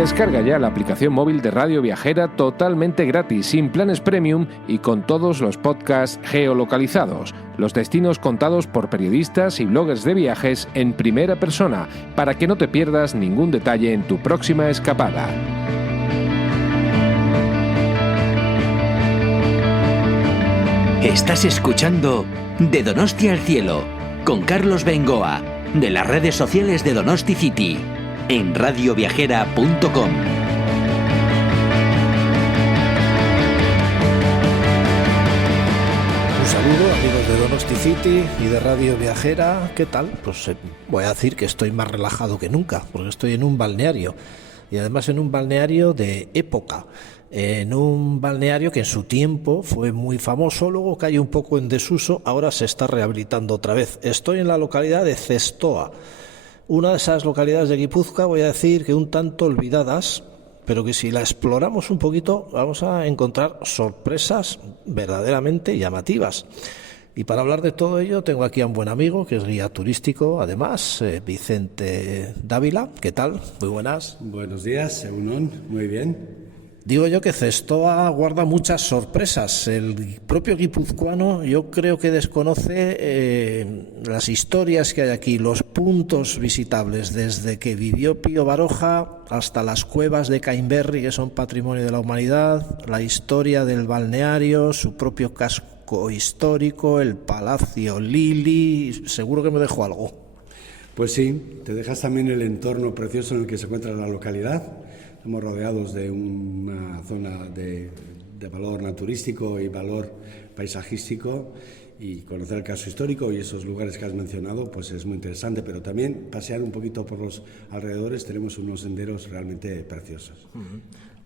Descarga ya la aplicación móvil de Radio Viajera totalmente gratis, sin planes premium y con todos los podcasts geolocalizados, los destinos contados por periodistas y bloggers de viajes en primera persona, para que no te pierdas ningún detalle en tu próxima escapada. Estás escuchando De Donosti al Cielo, con Carlos Bengoa, de las redes sociales de Donosti City, en radioviajera.com. Un saludo, amigos de Donosti City y de Radio Viajera. ¿Qué tal? Pues voy a decir que estoy más relajado que nunca, porque estoy en un balneario, y además en un balneario de época. En un balneario que en su tiempo fue muy famoso, luego cayó un poco en desuso, ahora se está rehabilitando otra vez. Estoy en la localidad de Zestoa, una de esas localidades de Guipúzcoa, voy a decir que un tanto olvidadas, pero que si la exploramos un poquito vamos a encontrar sorpresas verdaderamente llamativas. Y para hablar de todo ello tengo aquí a un buen amigo que es guía turístico, además, Vicente Dávila. ¿Qué tal? Muy buenas. Buenos días, Egunon, muy bien. Digo yo que Zestoa guarda muchas sorpresas. El propio guipuzcoano yo creo que desconoce las historias que hay aquí, los puntos visitables, desde que vivió Pío Baroja hasta las cuevas de Caimberri, que son patrimonio de la humanidad, la historia del balneario, su propio casco histórico, el Palacio Lili. Seguro que me dejo algo. Pues sí, te dejas también el entorno precioso en el que se encuentra la localidad. Estamos rodeados de una zona de valor naturístico y valor paisajístico, y conocer el caso histórico y esos lugares que has mencionado pues es muy interesante, pero también pasear un poquito por los alrededores. Tenemos unos senderos realmente preciosos.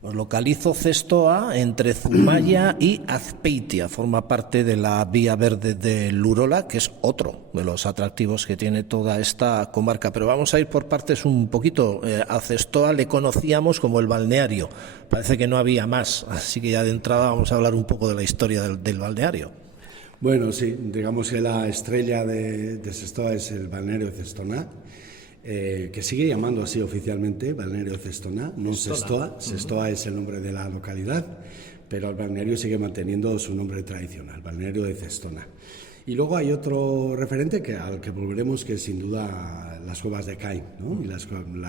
Os localizo Zestoa entre Zumaya y Azpeitia, forma parte de la Vía Verde del Urola, que es otro de los atractivos que tiene toda esta comarca. Pero vamos a ir por partes un poquito. A Zestoa le conocíamos como el balneario, parece que no había más, así que ya de entrada vamos a hablar un poco de la historia del balneario. Bueno, sí, digamos que la estrella de Zestoa es el balneario de Zestona, que sigue llamando así oficialmente, balneario Zestona, no Zestoa. Zestoa es el nombre de la localidad, pero el balneario sigue manteniendo su nombre tradicional, balneario de Zestona. Y luego hay otro referente al que volveremos, que es sin duda las cuevas de Caim, ¿no? Y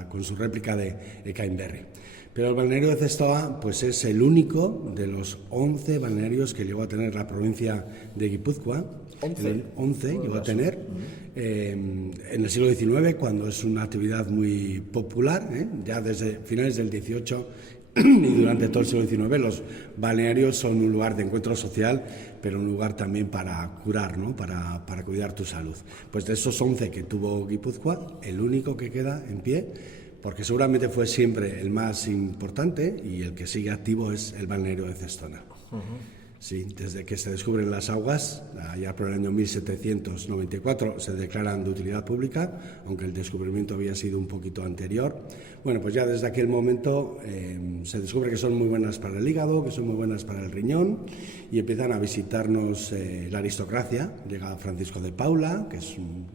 con su réplica de Caimberri. Pero el balneario de Zestoa pues es el único de los 11 balnearios que llegó a tener la provincia de Guipúzcoa. 11 llegó a tener en el siglo XIX, cuando es una actividad muy popular, ya desde finales del XVIII y durante todo el siglo XIX. Los balnearios son un lugar de encuentro social, pero un lugar también para curar, ¿no? para cuidar tu salud. Pues de esos 11 que tuvo Guipúzcoa, el único que queda en pie, porque seguramente fue siempre el más importante y el que sigue activo, es el balneario de Zestona. Sí, desde que se descubren las aguas, allá por el año 1794, se declaran de utilidad pública, aunque el descubrimiento había sido un poquito anterior. Bueno, pues ya desde aquel momento se descubre que son muy buenas para el hígado, que son muy buenas para el riñón, y empiezan a visitarnos la aristocracia. Llega Francisco de Paula, que es un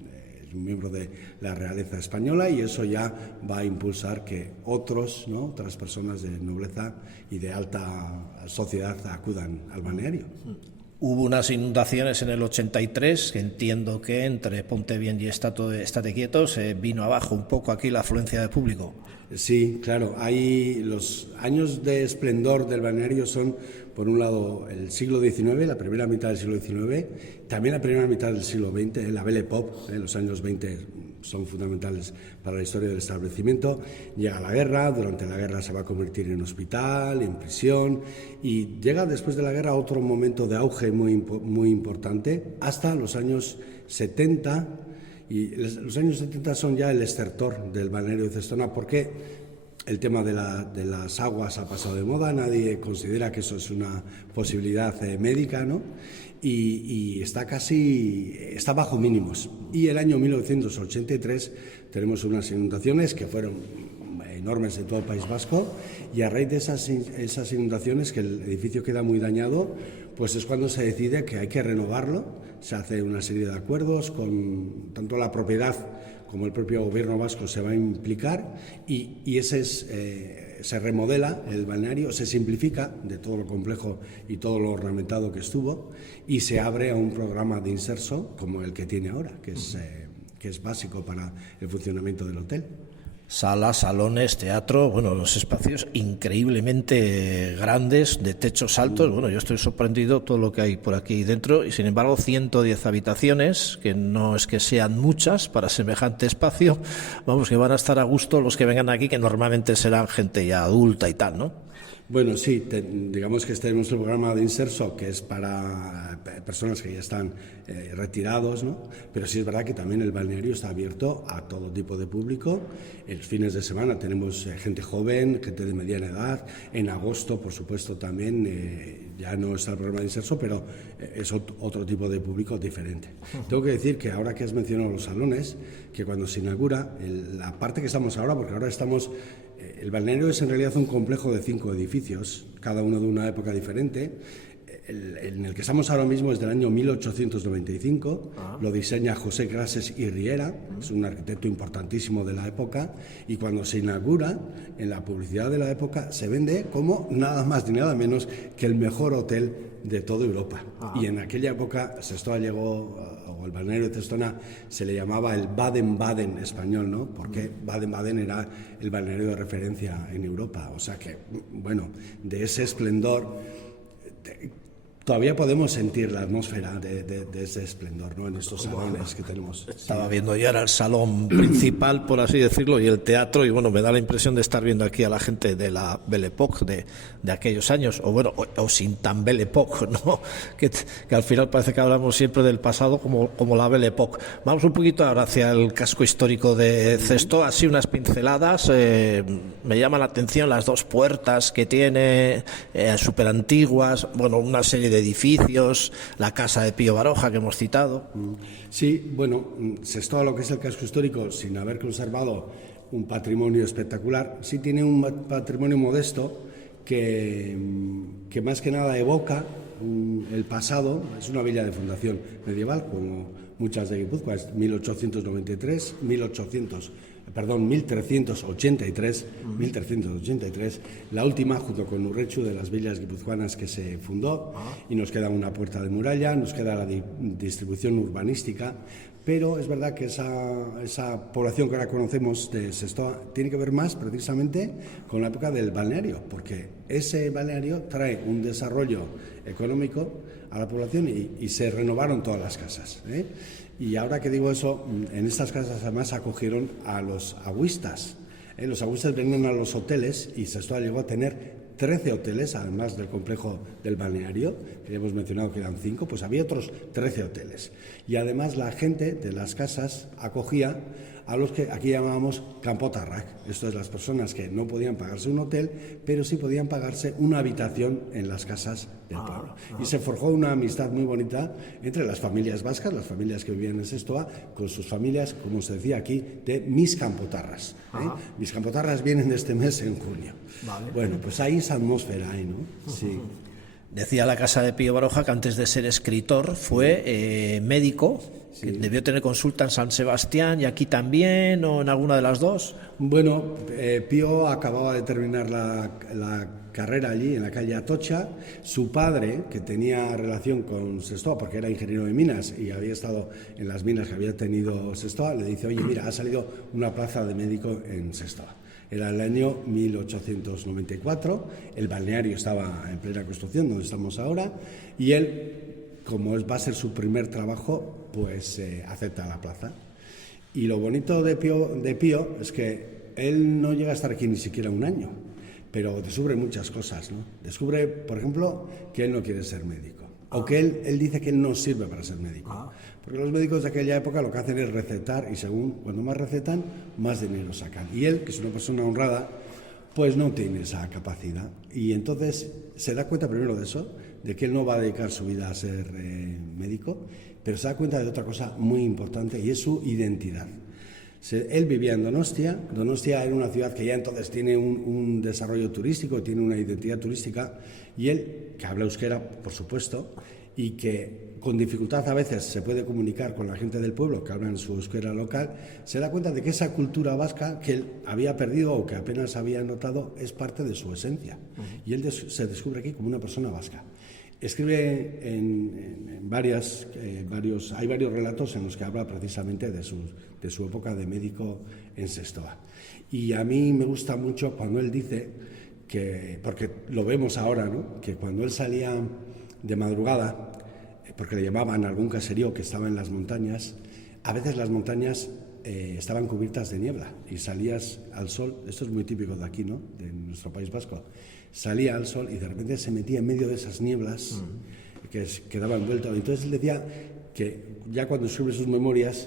miembro de la realeza española, y eso ya va a impulsar que otras personas de nobleza y de alta sociedad acudan al balneario. Hubo unas inundaciones en el 83, que entiendo que entre Ponte Bien y Estate Quieto se vino abajo un poco aquí la afluencia de público. Sí, claro, hay los años de esplendor del balneario son, por un lado, el siglo XIX, la primera mitad del siglo XIX, también la primera mitad del siglo XX, la Belle Époque, los años 20 son fundamentales para la historia del establecimiento. Llega la guerra, durante la guerra se va a convertir en hospital, en prisión, y llega después de la guerra otro momento de auge muy importante, hasta los años 70, y los años 70 son ya el estertor del balneario de Zestona, porque el tema de las aguas ha pasado de moda, nadie considera que eso es una posibilidad médica, ¿no? Y está bajo mínimos. Y el año 1983 tenemos unas inundaciones que fueron enormes en todo el País Vasco, y a raíz de esas inundaciones, que el edificio queda muy dañado, pues es cuando se decide que hay que renovarlo. Se hace una serie de acuerdos con tanto la propiedad como el propio gobierno vasco se va a implicar, y ese es se remodela el balneario, se simplifica de todo lo complejo y todo lo ornamentado que estuvo y se abre a un programa de inserso como el que tiene ahora, que es básico para el funcionamiento del hotel. Salas, salones, teatro, bueno, los espacios increíblemente grandes, de techos altos. Bueno, yo estoy sorprendido todo lo que hay por aquí dentro y sin embargo 110 habitaciones, que no es que sean muchas para semejante espacio. Vamos, que van a estar a gusto los que vengan aquí, que normalmente serán gente ya adulta y tal, ¿no? Bueno, sí, digamos que este es nuestro programa de inserso, que es para personas que ya están retirados, ¿no? Pero sí es verdad que también el balneario está abierto a todo tipo de público. En los fines de semana tenemos gente joven, gente de mediana edad. En agosto, por supuesto, también ya no está el programa de inserso, pero es otro tipo de público diferente. Tengo que decir que ahora que has mencionado los salones, que cuando se inaugura, la parte que estamos ahora, porque ahora estamos... El balneario es en realidad un complejo de 5 edificios, cada uno de una época diferente. En el que estamos ahora mismo es del año 1895, lo diseña José Grases y Riera, es un arquitecto importantísimo de la época, y cuando se inaugura, en la publicidad de la época, se vende como nada más ni nada menos que el mejor hotel de toda Europa. Y en aquella época Sestao llegó, o el balneario de Cestona, se le llamaba el Baden-Baden español, ¿no? Porque Baden-Baden era el balneario de referencia en Europa. O sea que, bueno, de ese esplendor... Todavía podemos sentir la atmósfera de ese esplendor, ¿no? En estos salones que tenemos. Estaba viendo ya era el salón principal, por así decirlo, y el teatro, y bueno, me da la impresión de estar viendo aquí a la gente de la Belle Époque de aquellos años, o bueno, o sin tan Belle Époque, ¿no? Que al final parece que hablamos siempre del pasado como la Belle Époque. Vamos un poquito ahora hacia el casco histórico de Sestao, así unas pinceladas. Me llama la atención las dos puertas que tiene, súper antiguas, bueno, una serie de edificios, la casa de Pío Baroja que hemos citado. Sí, bueno, Sestao, lo que es el casco histórico, sin haber conservado un patrimonio espectacular, sí tiene un patrimonio modesto que más que nada evoca el pasado. Es una villa de fundación medieval, como muchas de Guipúzcoa, es 1383, la última, junto con Urrechu, de las villas guipuzcoanas que se fundó, y nos queda una puerta de muralla, nos queda la distribución urbanística, pero es verdad que esa población que ahora conocemos de Sestao tiene que ver más precisamente con la época del balneario, porque ese balneario trae un desarrollo económico a la población y se renovaron todas las casas, ¿eh? Y ahora que digo eso, en estas casas además acogieron a los agüistas. Los agüistas venían a los hoteles y Sestao llegó a tener 13 hoteles, además del complejo del balneario, que ya hemos mencionado que eran 5, pues había otros 13 hoteles. Y además la gente de las casas acogía a los que aquí llamábamos campotarrac. Esto es, las personas que no podían pagarse un hotel, pero sí podían pagarse una habitación en las casas del pueblo. Y se forjó una amistad muy bonita entre las familias vascas, las familias que vivían en Sestao, con sus familias, como se decía aquí, de mis campotarras. Mis campotarras vienen de este mes en junio. Vale. Bueno, pues hay esa atmósfera ahí, ¿no? Sí. Decía la casa de Pío Baroja que antes de ser escritor fue médico, sí, que debió tener consulta en San Sebastián y aquí también, o en alguna de las dos. Bueno, Pío acababa de terminar la carrera allí en la calle Atocha. Su padre, que tenía relación con Sestao porque era ingeniero de minas y había estado en las minas que había tenido Sestao, le dice: oye, mira, ha salido una plaza de médico en Sestao. Era el año 1894, el balneario estaba en plena construcción, donde estamos ahora, y él, como va a ser su primer trabajo, pues acepta la plaza. Y lo bonito de Pío es que él no llega a estar aquí ni siquiera un año, pero descubre muchas cosas, ¿no? Descubre, por ejemplo, que él no quiere ser médico, o que él dice que él no sirve para ser médico. Porque los médicos de aquella época lo que hacen es recetar, y cuando más recetan, más dinero sacan. Y él, que es una persona honrada, pues no tiene esa capacidad. Y entonces se da cuenta primero de eso, de que él no va a dedicar su vida a ser médico, pero se da cuenta de otra cosa muy importante, y es su identidad. Él vivía en Donostia. Donostia era una ciudad que ya entonces tiene un desarrollo turístico, tiene una identidad turística, y él, que habla euskera, por supuesto, y que con dificultad a veces se puede comunicar con la gente del pueblo que hablan su euskera local, se da cuenta de que esa cultura vasca que él había perdido o que apenas había notado es parte de su esencia. Y él se descubre aquí como una persona vasca. Escribe en hay varios relatos en los que habla precisamente de su época de médico en Sestoa. Y a mí me gusta mucho cuando él dice que, porque lo vemos ahora, ¿no?, que cuando él salía de madrugada, porque le llamaban a algún caserío que estaba en las montañas, a veces las montañas estaban cubiertas de niebla y salías al sol. Esto es muy típico de aquí, ¿no?, de nuestro País Vasco. Salía al sol y de repente se metía en medio de esas nieblas que quedaba envuelto. Entonces él decía que ya cuando escribe sus memorias,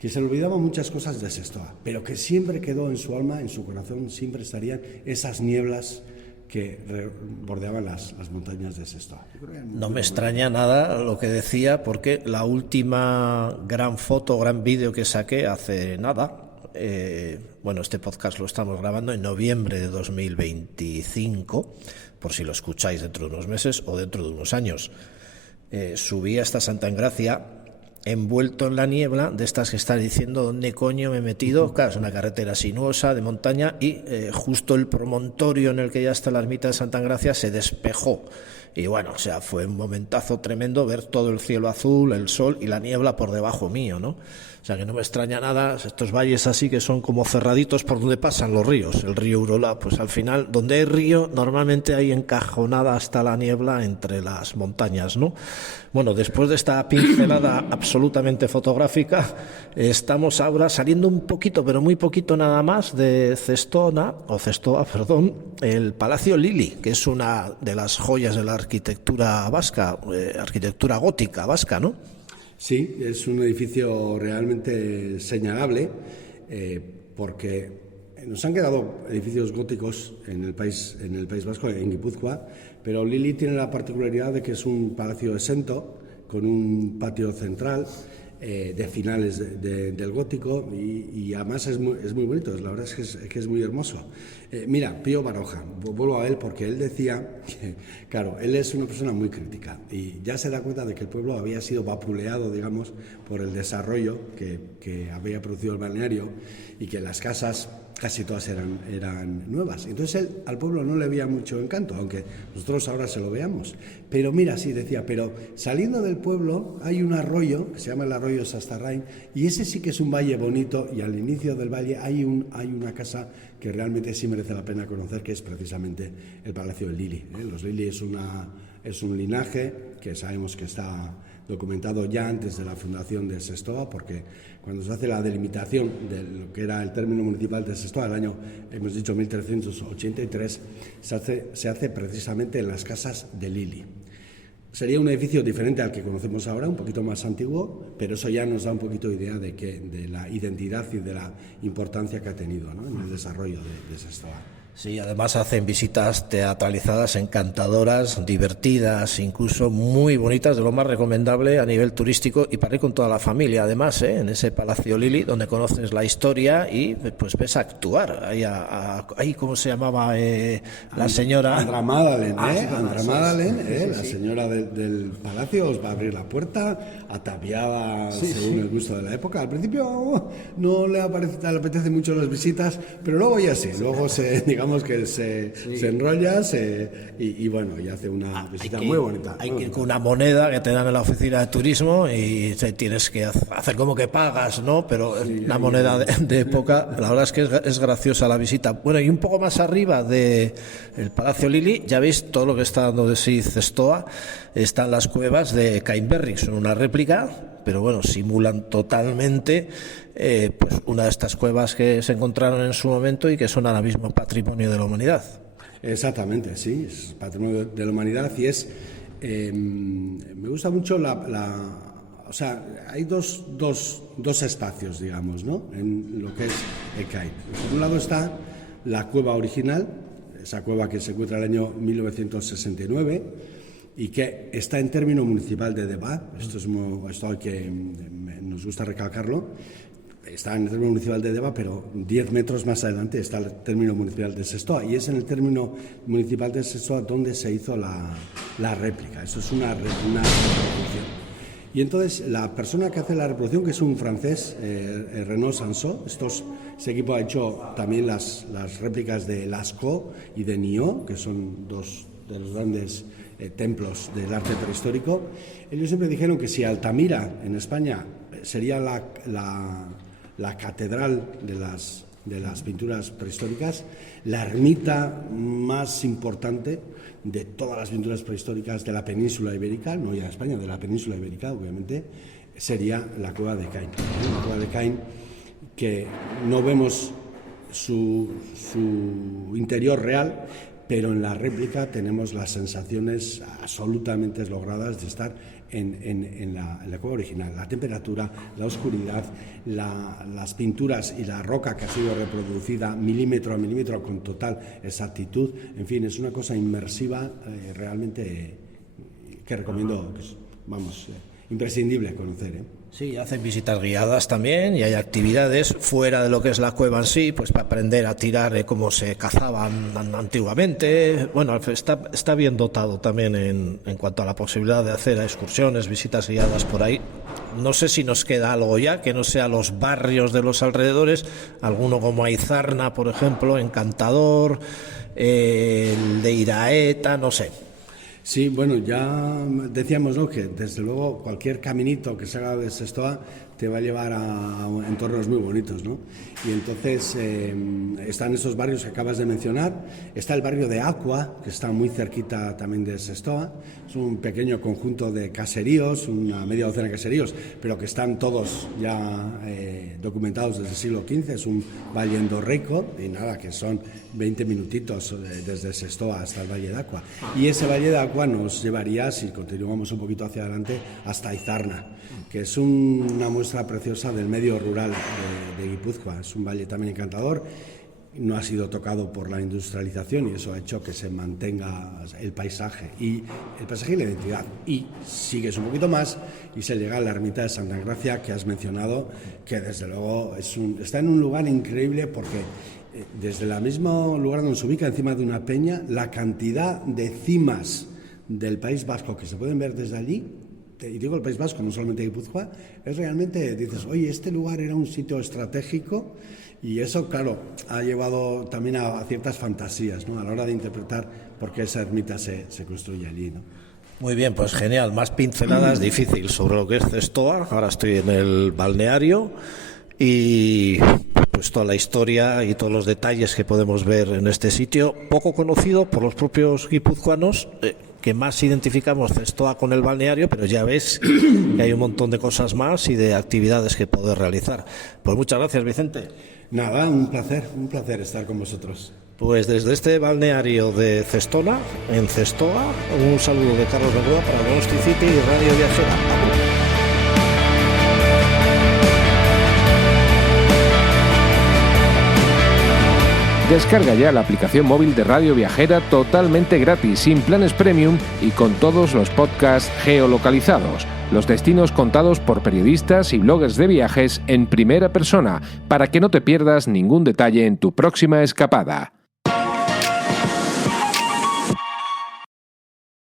que se le olvidaban muchas cosas de Sestoa, pero que siempre quedó en su alma, en su corazón, siempre estarían esas nieblas que bordeaban las montañas de Sestoa. No me extraña nada lo que decía, porque la última gran foto, gran vídeo que saqué hace nada, este podcast lo estamos grabando en noviembre de 2025, por si lo escucháis dentro de unos meses o dentro de unos años. Subí hasta Santa Engracia envuelto en la niebla, de estas que estás diciendo dónde coño me he metido. Claro, es una carretera sinuosa de montaña y justo el promontorio en el que ya está la ermita de Santa Engracia se despejó. Y bueno, o sea, fue un momentazo tremendo ver todo el cielo azul, el sol y la niebla por debajo mío, ¿no? O sea, que no me extraña nada estos valles así que son como cerraditos por donde pasan los ríos. El río Urola, pues al final, donde hay río, normalmente hay encajonada hasta la niebla entre las montañas, ¿no? Bueno, después de esta pincelada absolutamente fotográfica, estamos ahora saliendo un poquito, pero muy poquito nada más, de Cestoa, el Palacio Lili, que es una de las joyas de la arquitectura vasca, arquitectura gótica vasca, ¿no? Sí, es un edificio realmente señalable, porque nos han quedado edificios góticos en el País Vasco, en Guipúzcoa, pero Lili tiene la particularidad de que es un palacio exento, con un patio central, de finales del gótico, y además es muy bonito. La verdad es que es muy hermoso. Mira, Pío Baroja, vuelvo a él porque él decía que, claro, él es una persona muy crítica y ya se da cuenta de que el pueblo había sido vapuleado, digamos, por el desarrollo que había producido el balneario, y que las casas casi todas eran nuevas. Entonces él al pueblo no le veía mucho encanto, aunque nosotros ahora se lo veamos. Pero mira, sí, decía, pero saliendo del pueblo hay un arroyo que se llama el arroyo Sastarrain, y ese sí que es un valle bonito, y al inicio del valle hay una casa que realmente sí merece la pena conocer, que es precisamente el Palacio de Lili. Los Lili es un linaje que sabemos que está documentado ya antes de la fundación de Sestoa, porque cuando se hace la delimitación de lo que era el término municipal de Sestoa, el año, hemos dicho, 1383, se hace precisamente en las casas de Lili. Sería un edificio diferente al que conocemos ahora, un poquito más antiguo, pero eso ya nos da un poquito de idea de la identidad y de la importancia que ha tenido, ¿no?, en el desarrollo de Sestoa. Sí, además hacen visitas teatralizadas, encantadoras, divertidas, incluso muy bonitas, de lo más recomendable a nivel turístico, y para ir con toda la familia, además, en ese Palacio Lili, donde conoces la historia y pues ves a actuar. Ahí ¿cómo se llamaba la señora? Andra Madalen, la señora del palacio os va a abrir la puerta, ataviada según el gusto de la época. Al principio no le apetece mucho las visitas, pero luego ya sí, luego digamos que se enrolla y bueno, y hace una visita muy bonita. Hay que ir con una moneda que te dan en la oficina de turismo y tienes que hacer como que pagas, ¿no? Pero una moneda de época. La verdad es que es graciosa la visita. Bueno, y un poco más arriba del Palacio Lili, ya veis todo lo que está dando de sí Cestoa. Están las cuevas de Caimberri, son una réplica, pero bueno, simulan totalmente pues una de estas cuevas que se encontraron en su momento y que son ahora mismo patrimonio de la humanidad. Exactamente, sí, es patrimonio de la humanidad, y me gusta mucho o sea, hay dos espacios, digamos, ¿no?, en lo que es Ekain. Por un lado está la cueva original, esa cueva que se encuentra en el año 1969 y que está en término municipal de Debà. Esto hay que nos gusta recalcarlo. está en el término municipal de Deva, pero 10 metros más adelante está el término municipal de Sestoa, y es en el término municipal de Sestoa donde se hizo la réplica. Eso es una reproducción. Y entonces la persona que hace la reproducción, que es un francés, Renaud Sansot, este equipo ha hecho también las réplicas de Lascaux y de Nyon, que son dos de los grandes templos del arte prehistórico. Ellos siempre dijeron que si Altamira en España sería la catedral de las pinturas prehistóricas, la ermita más importante de todas las pinturas prehistóricas de la península ibérica, no ya de España, de la península ibérica, obviamente, sería la cueva de Caín. La cueva de Caín, que no vemos su interior real, pero en la réplica tenemos las sensaciones absolutamente logradas de estar en la cueva original. La temperatura, la oscuridad, las pinturas y la roca que ha sido reproducida milímetro a milímetro con total exactitud, en fin, es una cosa inmersiva realmente que recomiendo, pues, imprescindible conocer. Sí, hacen visitas guiadas también y hay actividades fuera de lo que es la cueva en sí, pues para aprender a tirar cómo se cazaban antiguamente. Bueno, está bien dotado también en cuanto a la posibilidad de hacer excursiones, visitas guiadas por ahí. No sé si nos queda algo ya que no sea los barrios de los alrededores, alguno como Aizarna, por ejemplo, Encantador, el de Iraeta, no sé. Sí, bueno, ya decíamos, ¿no?, que desde luego cualquier caminito que se haga de Sestoa te va a llevar a entornos muy bonitos, ¿no? Y entonces están esos barrios que acabas de mencionar. Está el barrio de Aqua, que está muy cerquita también de Sestoa. Es un pequeño conjunto de caseríos, una media docena de caseríos, pero que están todos ya documentados desde el siglo XV. Es un valle endorreico, y nada, que son 20 minutitos desde Sestoa hasta el valle de Aqua. Y ese valle de Aqua nos llevaría, si continuamos un poquito hacia adelante, hasta Aizarna, que es una muestra preciosa del medio rural de Guipúzcoa. Es un valle también encantador, no ha sido tocado por la industrialización y eso ha hecho que se mantenga el paisaje y la identidad. Y sigues un poquito más y se llega a la ermita de Santa Engracia, que has mencionado, que desde luego está en un lugar increíble, porque desde el mismo lugar donde se ubica, encima de una peña, la cantidad de cimas del País Vasco que se pueden ver desde allí, y digo el País Vasco, no solamente Guipúzcoa, es realmente, dices, oye, este lugar era un sitio estratégico, y eso, claro, ha llevado también a ciertas fantasías, ¿no?, a la hora de interpretar por qué esa ermita se construye allí, ¿no? Muy bien, pues genial, más pinceladas difícil sobre lo que es Sestoa. Ahora estoy en el balneario y pues toda la historia y todos los detalles que podemos ver en este sitio, poco conocido por los propios guipuzcoanos, que más identificamos Sestoa con el balneario, pero ya ves que hay un montón de cosas más y de actividades que poder realizar. Pues muchas gracias, Vicente. Nada, un placer estar con vosotros. Pues desde este balneario de Cestona, en Sestoa, un saludo de Carlos Bengoa para Donosti City y Radio Viajera. Descarga ya la aplicación móvil de Radio Viajera totalmente gratis, sin planes premium y con todos los podcasts geolocalizados. Los destinos contados por periodistas y bloggers de viajes en primera persona, para que no te pierdas ningún detalle en tu próxima escapada.